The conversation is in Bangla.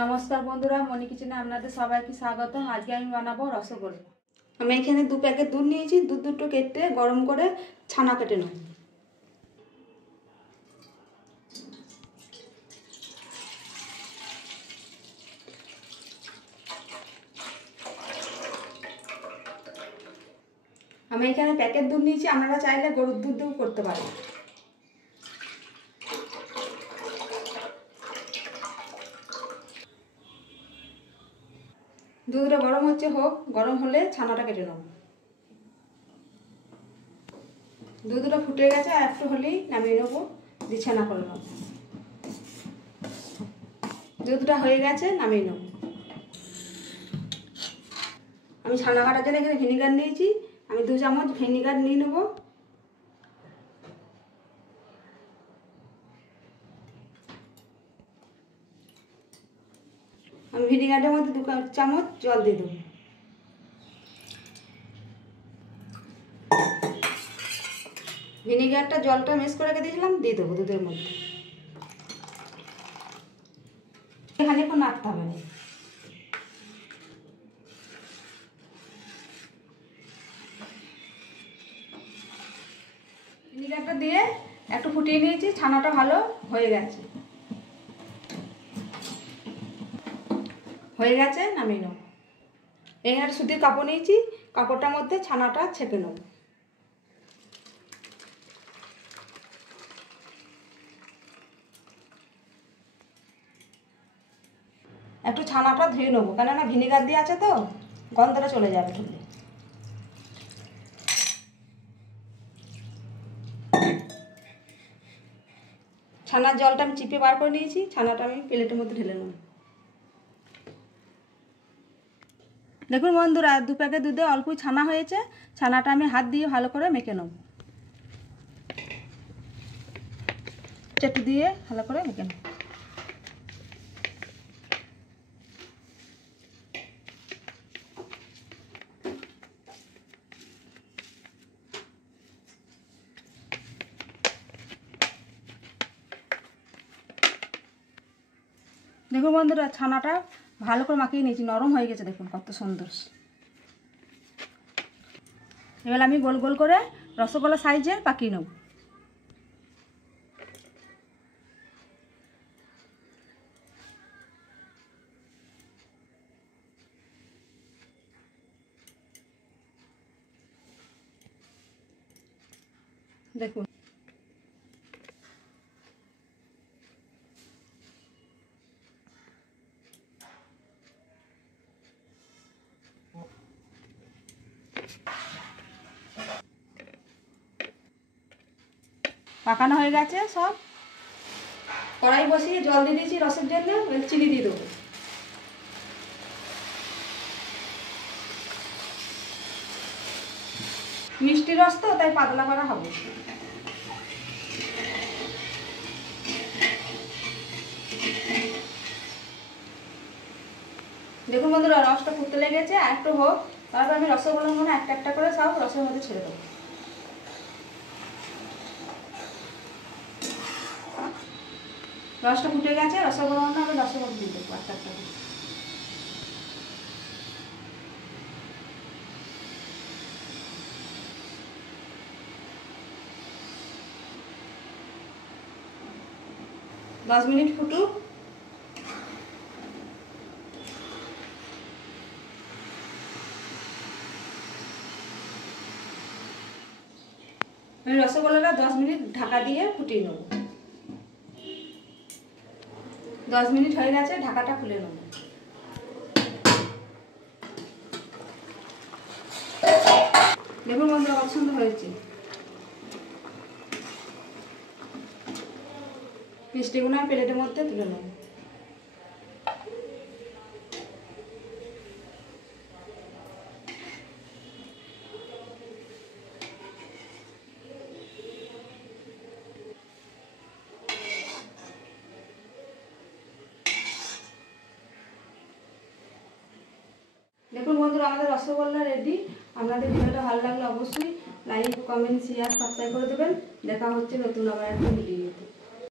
নমস্কার বন্ধুরা, মনি কিচেনে আপনাদের সবাইকে স্বাগত। আজকে আমি বানাবো রসগোল্লা। আমি এখানে 2 প্যাকেট দুধ নিয়েছি। দুটো কেটে গরম করে ছানা কেটে নেব। আমি এখানে প্যাকেট দুধ নিয়েছি, আপনারা চাইলে গরুর দুধ দিয়েও করতে পারেন। দুধটা গরম হচ্ছে, হোক। গরম হলে ছানাটা কেটে নেব। দুধটা ফুটে গেছে, আর একটু হলেই নামিয়ে নেবো, দিয়ে ছানা করে নেব। দুধটা হয়ে গেছে, নামিয়ে নেব। আমি ছানা কাটার জন্য এখানে ভিনিগার নিয়েছি। আমি 2 চামচ ভিনিগার নিয়ে নেব। আমি ভিনিগারের মধ্যে 2 চামচ জল দিয়ে দেবো। ভিনিগারটা জলটা মিক্স করে রেখে দিয়েছিলাম, দিয়ে দেবো দুধের মধ্যে। এখানে এখন নাড়তে হবে না। ভিনিগারটা দিয়ে একটু ফুটিয়ে নিয়েছি, ছানাটা ভালো হয়ে গেছে। নামিয়ে নেব। এখানে একটা সুতির কাপড় নিয়েছি, কাপড়টার মধ্যে ছানাটা ছেঁকে নেব। একটু ছানাটা ধুয়ে নেবো, কেননা ভিনিগার দিয়ে আছে তো, গন্ধটা চলে যাবে ধুলে। ছানার জলটা আমি চিপে বার করে নিয়েছি, ছানাটা আমি প্লেটের মধ্যে ঢেলে নেব। দেখুন বন্ধুরা, 2 প্যাকেট দুধে অল্প ছানা হয়েছে। ছানাটা আমি হাত দিয়ে ভালো করে মেখে নেব। চেটে দিয়ে ভালো করে মেখে নেব। দেখুন বন্ধুরা, ছানাটা ভালো করে মাখিয়ে নিয়েছি, নরম হয়ে গেছে। দেখুন কত সুন্দর। এবার আমি গোল গোল করে রসগোল্লা সাইজে পাকিয়ে নেব। দেখুন পাকানো হয়ে গেছে সব। কড়াই বসিয়ে জল দিয়ে দিয়েছি রসের জন্য, চিনি দিয়ে দেবো। মিষ্টি রস তো, তাই পাতলা করা হবে। দেখুন বন্ধুরা, রসটা ফুটতে লেগেছে, আর একটু হোক। তারপর আমি রসগোল্লাগুলো একটা একটা করে সব রসের মধ্যে ছেড়ে দেবো। রসটা ফুটে গেছে, রসগোল্লাটা আমি রসের মধ্যে দিয়ে দেবো একটা একটা করে। দশ মিনিট ফুটুক। আমি রসগোল্লাটা 10 মিনিট ঢাকা দিয়ে ফুটিয়ে নেব। 10 মিনিট হয়ে গেছে, ঢাকাটা খুলে নেব। দেখুন বন্ধুরা, কত সুন্দর হয়েছে। মিষ্টিগুলো আমি প্লেটের মধ্যে তুলে নেব। দেখুন বন্ধুরা, আমাদের রসগোল্লা রেডি। আপনাদের ভিডিওটা ভালো লাগলে অবশ্যই লাইক, কমেন্ট, শেয়ার, সাবস্ক্রাইব করে দেবেন। দেখা হচ্ছে নতুন আবার একটা ভিডিওতে।